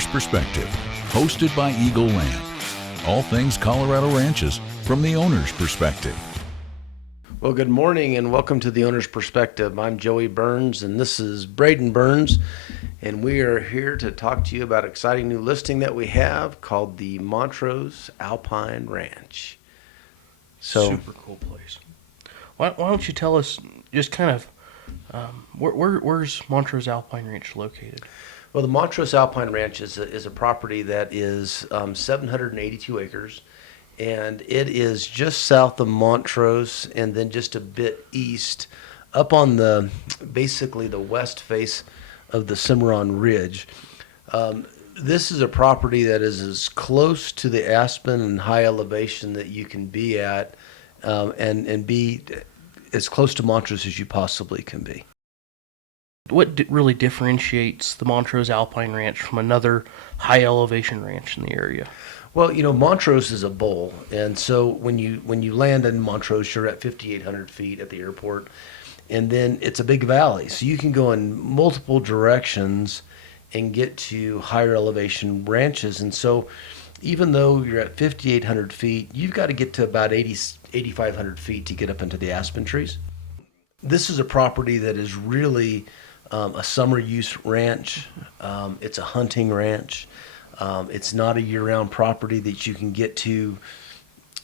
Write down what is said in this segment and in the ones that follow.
Owner's Perspective, hosted by Eagle Land. All things Colorado ranches from the owner's perspective. Well, good morning and welcome to the Owner's Perspective. I'm Joey Burns and this is Brayden Burns, and we are here to talk to you about an exciting new listing that we have called the Montrose Alpine Ranch. Super cool place. Why don't you tell us just kind of where's Montrose Alpine Ranch located? Well, the Montrose Alpine Ranch is a property that is 782 acres, and it is just south of Montrose and then just a bit east, up on basically the west face of the Cimarron Ridge. This is a property that is as close to the aspen and high elevation that you can be at, and be as close to Montrose as you possibly can be. What really differentiates the Montrose Alpine Ranch from another high elevation ranch in the area? Well, Montrose is a bowl, and so when you land in Montrose, you're at 5,800 feet at the airport, and then it's a big valley, so you can go in multiple directions and get to higher elevation ranches. And so even though you're at 5,800 feet, you've got to get to about 8,500 feet to get up into the aspen trees. This is a property that is really a summer use ranch. It's a hunting ranch. It's not a year-round property that you can get to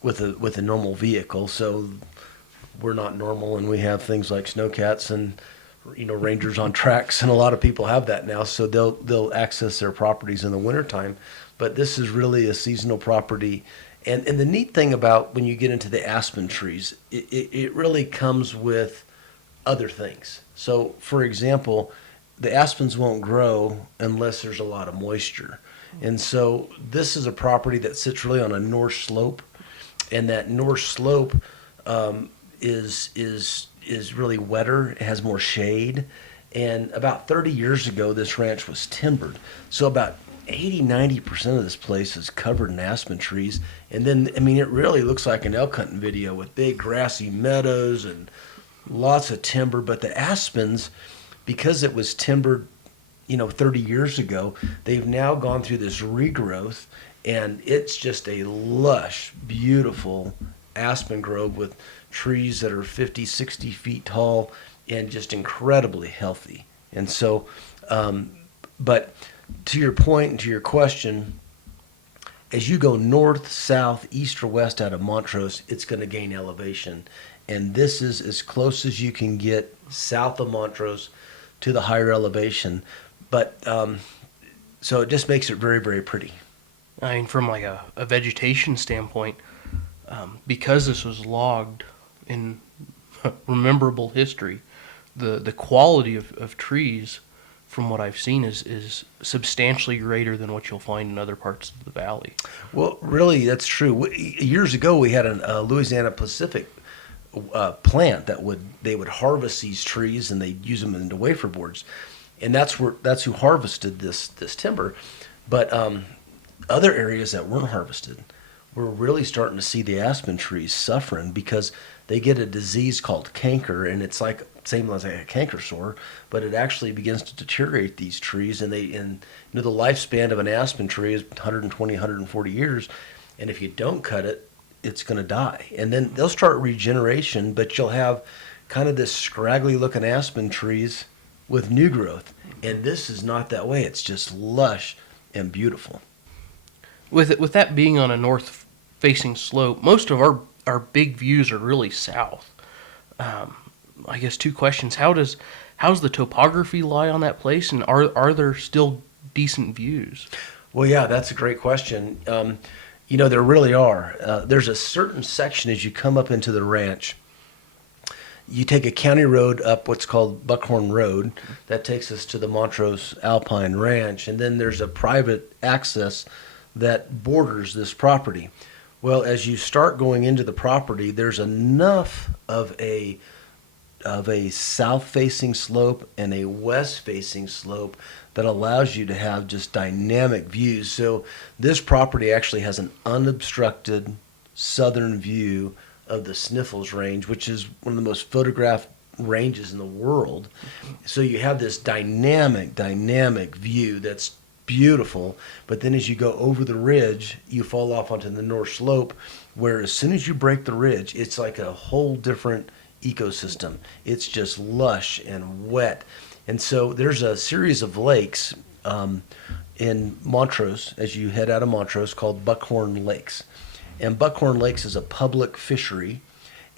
with a normal vehicle. So we're not normal, and we have things like snowcats and rangers on tracks, and a lot of people have that now. So they'll access their properties in the wintertime. But this is really a seasonal property. And the neat thing about when you get into the aspen trees, it really comes with other things. So, for example, the aspens won't grow unless there's a lot of moisture. And so this is a property that sits really on a north slope, and that north slope is really wetter. It has more shade. And about 30 years ago, this ranch was timbered. So about 80-90% of this place is covered in aspen trees. And then, it really looks like an elk hunting video with big grassy meadows and lots of timber. But the aspens, because it was timbered 30 years ago, they've now gone through this regrowth, and it's just a lush, beautiful aspen grove with trees that are 50, 60 feet tall and just incredibly healthy. And so, but to your point and to your question, as you go north, south, east, or west out of Montrose, it's going to gain elevation. And this is as close as you can get south of Montrose to the higher elevation. But so it just makes it very, very pretty. From like a vegetation standpoint, because this was logged in rememberable history, the quality of trees, from what I've seen, is substantially greater than what you'll find in other parts of the valley. Well, really, that's true. Years ago, we had a Louisiana Pacific plant they would harvest these trees, and they'd use them into wafer boards, and that's who harvested this timber. But other areas that weren't harvested, we're really starting to see the aspen trees suffering because they get a disease called canker, and it's same as a canker sore, but it actually begins to deteriorate these trees. And the lifespan of an aspen tree is 120, 140 years, and if you don't cut it, it's going to die. And then they'll start regeneration, but you'll have kind of this scraggly looking aspen trees with new growth. And this is not that way. It's just lush and beautiful. With that being on a north facing slope, most of our big views are really south. I guess two questions. How's the topography lie on that place, and are there still decent views? Well, yeah, that's a great question. There really are. There's a certain section as you come up into the ranch. You take a county road up what's called Buckhorn Road. That takes us to the Montrose Alpine Ranch. And then there's a private access that borders this property. Well, as you start going into the property, there's enough of a south-facing slope and a west-facing slope that allows you to have just dynamic views. So this property actually has an unobstructed southern view of the Sniffles Range, which is one of the most photographed ranges in the world. So you have this dynamic view that's beautiful. But then as you go over the ridge, you fall off onto the north slope, where as soon as you break the ridge, it's like a whole different ecosystem. It's just lush and wet. And so there's a series of lakes in Montrose, as you head out of Montrose, called Buckhorn Lakes. And Buckhorn Lakes is a public fishery.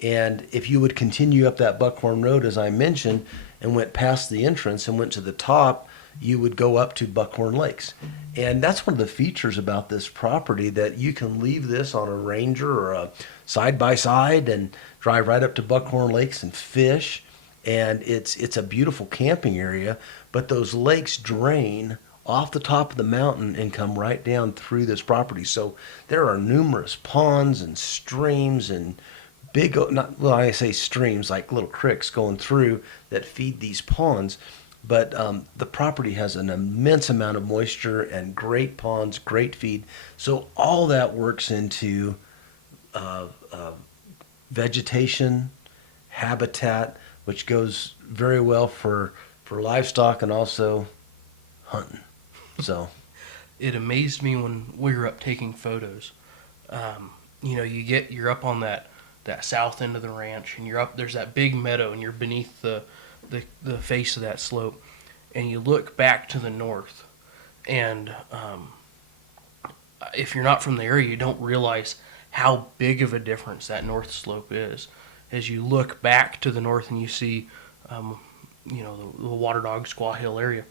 And if you would continue up that Buckhorn Road, as I mentioned, and went past the entrance and went to the top, you would go up to Buckhorn Lakes. And that's one of the features about this property, that you can leave this on a Ranger or a side-by-side and drive right up to Buckhorn Lakes and fish. And it's a beautiful camping area, but those lakes drain off the top of the mountain and come right down through this property. So there are numerous ponds and streams and I say streams, like little creeks going through that feed these ponds. But the property has an immense amount of moisture and great ponds, great feed. So all that works into vegetation, habitat, which goes very well for livestock and also hunting. So It amazed me when we were up taking photos. You're up on that south end of the ranch, and you're up. There's that big meadow, and you're beneath the face of that slope, and you look back to the north, and if you're not from the area, you don't realize how big of a difference that north slope is. As you look back to the north and you see, the Water Dog Squaw Hill area,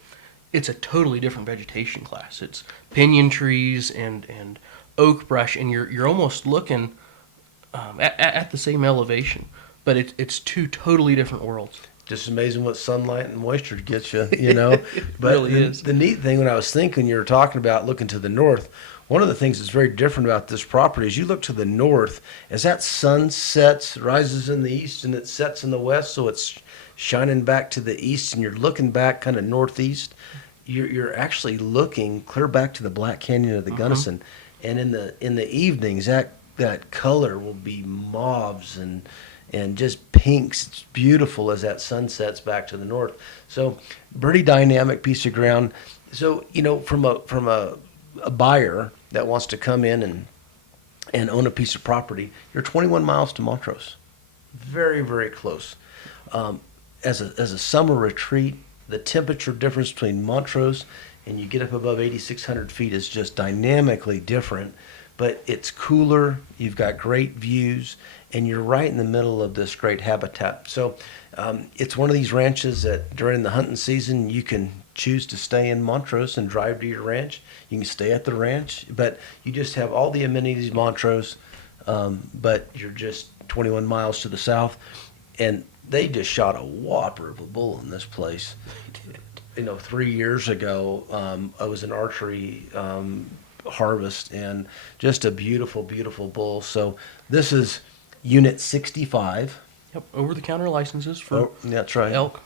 it's a totally different vegetation class. It's pinyon trees and oak brush, and you're almost looking at the same elevation, but it's two totally different worlds. just amazing what sunlight and moisture gets you, But really is. The neat thing, when I was thinking, you were talking about looking to the north, one of the things that's very different about this property is you look to the north, as that sun sets, rises in the east, and it sets in the west, so it's shining back to the east, and you're looking back kind of northeast. You're actually looking clear back to the Black Canyon of the Gunnison, and in the evenings, that color will be mauves and just pinks. It's beautiful as that sun sets back to the north. So, pretty dynamic piece of ground. So, from a buyer that wants to come in and own a piece of property, you're 21 miles to Montrose. Very, very close. As a summer retreat, the temperature difference between Montrose and you get up above 8,600 feet is just dynamically different. But it's cooler, you've got great views, and you're right in the middle of this great habitat. So it's one of these ranches that during the hunting season, you can choose to stay in Montrose and drive to your ranch. You can stay at the ranch, but you just have all the amenities of Montrose, but you're just 21 miles to the south. And they just shot a whopper of a bull in this place. 3 years ago, I was in archery harvest, and just a beautiful, beautiful bull. So this is Unit 65. Yep, over-the-counter licenses for that's right. elk.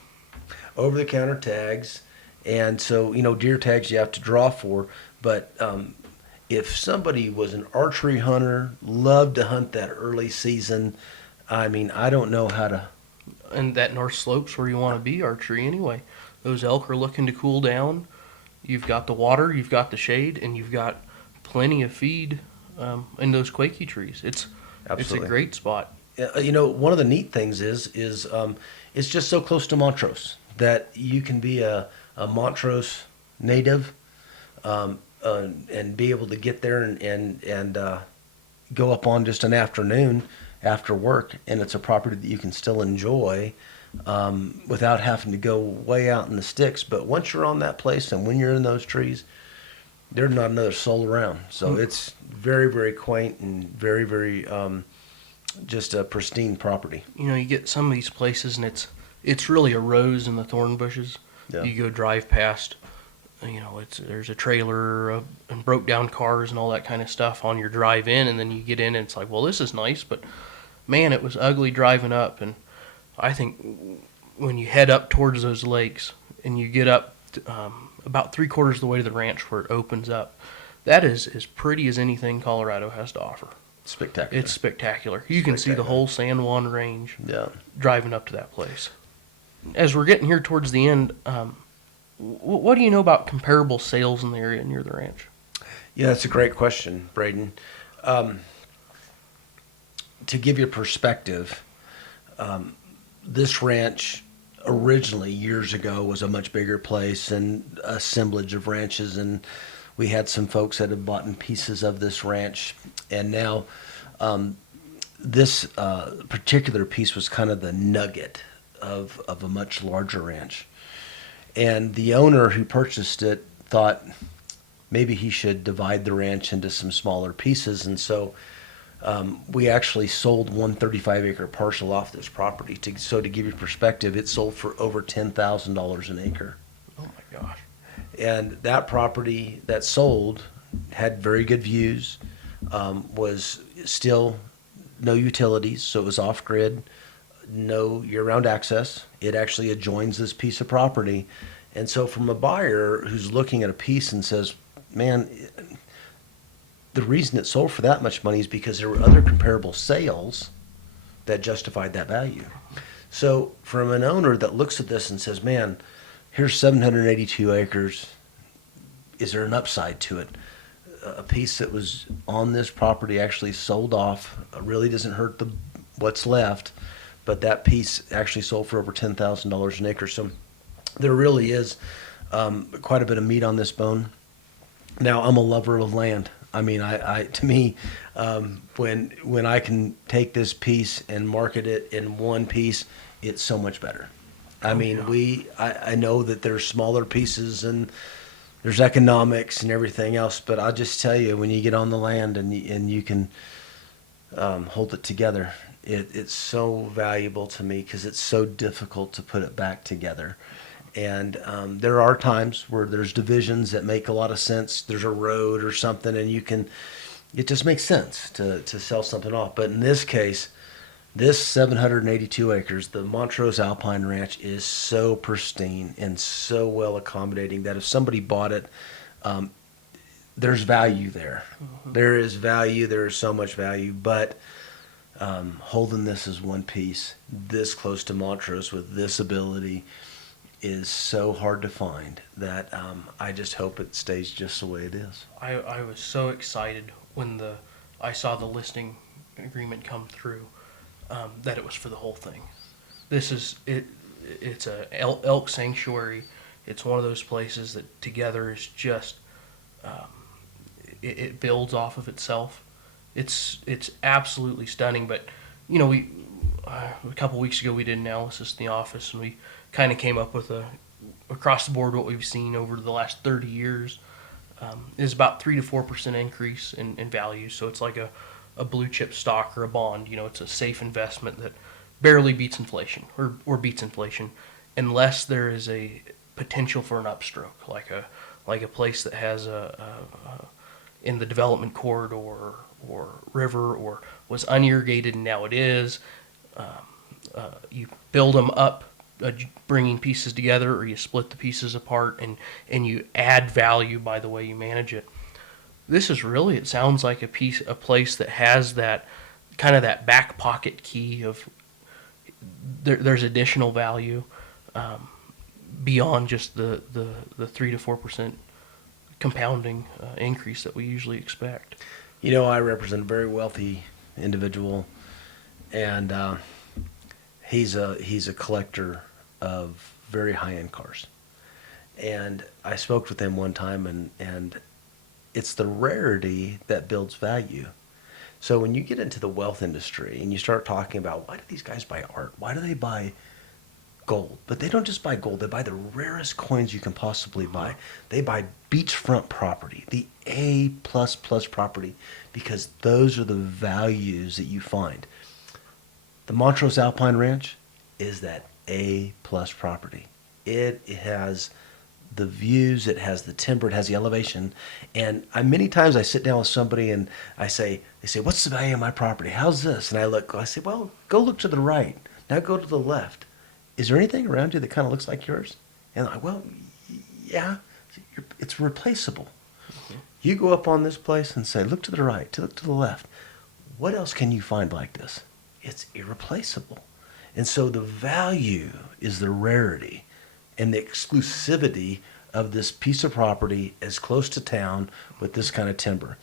Over-the-counter tags. And so, deer tags you have to draw for. But if somebody was an archery hunter, loved to hunt that early season, I don't know how to... And that north slope's where you want to be archery anyway. Those elk are looking to cool down. You've got the water, you've got the shade, and you've got plenty of feed in those quaky trees. It's a great spot. One of the neat things is it's just so close to Montrose that you can be a Montrose native and be able to get there and go up on just an afternoon after work, and it's a property that you can still enjoy without having to go way out in the sticks. But once you're on that place and when you're in those trees, there's not another soul around. So it's very, very quaint and very, very just a pristine property. You get some of these places and it's really a rose in the thorn bushes. Yeah. You go drive past, there's a trailer and broke down cars and all that kind of stuff on your drive in, and then you get in and it's like, well, this is nice, but man, it was ugly driving up. And I think when you head up towards those lakes and you get up about 3/4 of the way to the ranch where it opens up, that is as pretty as anything Colorado has to offer. Spectacular. It's spectacular. You can see the whole San Juan Range Yeah. driving up to that place. As we're getting here towards the end, What do you know about comparable sales in the area near the ranch? Yeah, that's a great question, Brayden. To give you perspective, this ranch originally years ago was a much bigger place and assemblage of ranches, and we had some folks that had bought in pieces of this ranch, and now this particular piece was kind of the nugget of a much larger ranch. And the owner who purchased it thought maybe he should divide the ranch into some smaller pieces. And so we actually sold one 35-acre parcel off this property. So to give you perspective, it sold for over $10,000 an acre. Oh my gosh. And that property that sold had very good views, was still no utilities, so it was off-grid, no year-round access. It actually adjoins this piece of property. And so from a buyer who's looking at a piece and says, man, the reason it sold for that much money is because there were other comparable sales that justified that value. So from an owner that looks at this and says, man, here's 782 acres. Is there an upside to it? A piece that was on this property actually sold off. It really doesn't hurt what's left, but that piece actually sold for over $10,000 an acre. So there really is quite a bit of meat on this bone. Now, I'm a lover of land. I mean, to me, when I can take this piece and market it in one piece, it's so much better. I mean, I know that there's smaller pieces and there's economics and everything else, but I'll just tell you, when you get on the land and you can hold it together, it's so valuable to me because it's so difficult to put it back together. And there are times where there's divisions that make a lot of sense. There's a road or something, and it just makes sense to sell something off. But in this case, this 782 acres, the Montrose Alpine Ranch, is so pristine and so well accommodating that if somebody bought it, there's value there. Mm-hmm. There is value. There is so much value. But holding this as one piece, this close to Montrose with this ability, is so hard to find that I just hope it stays just the way it is. I was so excited when I saw the listing agreement come through. That it was for the whole thing. This is it. It's a elk sanctuary. It's one of those places that together is just it builds off of itself. It's absolutely stunning. But you know, a couple weeks ago we did analysis in the office, and we kind of came up with across the board what we've seen over the last 30 years is about 3 to 4% increase in value. So it's like a blue chip stock or a bond. You know, it's a safe investment that barely beats inflation or beats inflation, unless there is a potential for an upstroke, like a place that has in the development corridor or river or was unirrigated and now it is. You build them up, bringing pieces together, or you split the pieces apart and you add value by the way you manage it. This is really, it sounds like a place that has that kind of that back pocket key of there's additional value beyond just the 3 to 4% compounding increase that we usually expect. You know, I represent a very wealthy individual, and he's a collector of very high-end cars. And I spoke with him one time, and it's the rarity that builds value. So when you get into the wealth industry and you start talking about, why do these guys buy art? Why do they buy gold? But they don't just buy gold. They buy the rarest coins you can possibly buy. They buy beachfront property, the A++ property, because those are the values that you find. The Montrose Alpine Ranch is that A+ property. It has the views, it has the timber, it has the elevation. And many times I sit down with somebody and they say, what's the value of my property? How's this? And I say, well, go look to the right. Now go to the left. Is there anything around you that kind of looks like yours? And I'm like, well, yeah, it's replaceable. Mm-hmm. You go up on this place and say, look to the right, look to the left. What else can you find like this? It's irreplaceable. And so the value is the rarity. and the exclusivity of this piece of property as close to town with this kind of timber.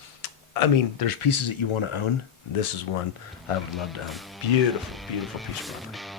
I mean, there's pieces that you want to own. This is one I would love to own. Beautiful, beautiful piece of property.